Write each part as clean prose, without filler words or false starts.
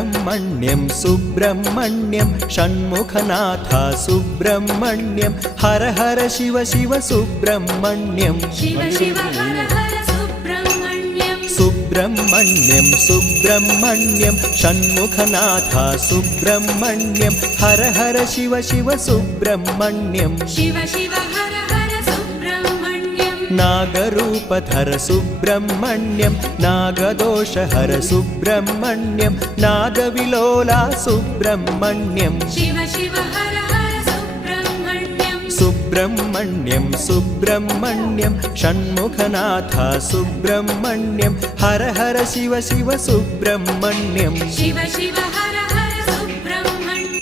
सुब्रह्मण्यं सुब्रह्मण्यं षण्मुखनाथ सुब्रह्मण्यं हर हर शिव शिव सुब्रह्मण्यं शिव शिव हर हर सुब्रह्मण्यं सुब्रह्मण्यं सुब्रह्मण्यं षण्मुखनाथ सुब्रह्मण्यं हर हर शिव शिव सुब्रह्मण्यं शिव शिव हर हर सुब्रह्मण्यं नागरूपधर सुब्रह्मण्यं नागदोषहर सुब्रह्मण्यं नागविलोला सुब्रह्मण्यं शिव शिव हर हर सुब्रह्मण्यं सुब्रह्मण्यं सुब्रह्मण्यं षण्मुखनाथ सुब्रह्मण्यं हर हर शिव शिव सुब्रह्मण्यं शिव शिव हर हर सुब्रह्मण्यं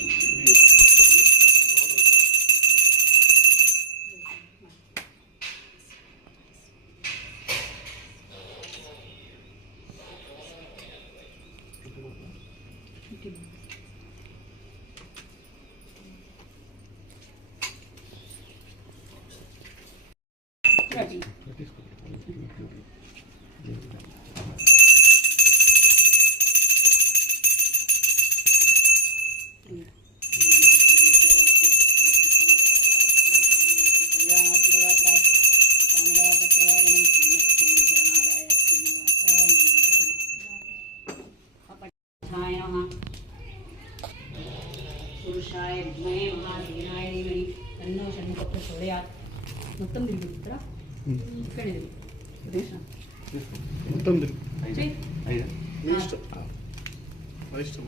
పురుషాయ విద్మహే మహాసేనాయ ధీమహి తన్నో షణ్ముఖ ప్రచోదయాత్. మొత్తం తిరిగి ఇక్కడ ఇక్కడ మొత్తం చెయ్. ఇష్టం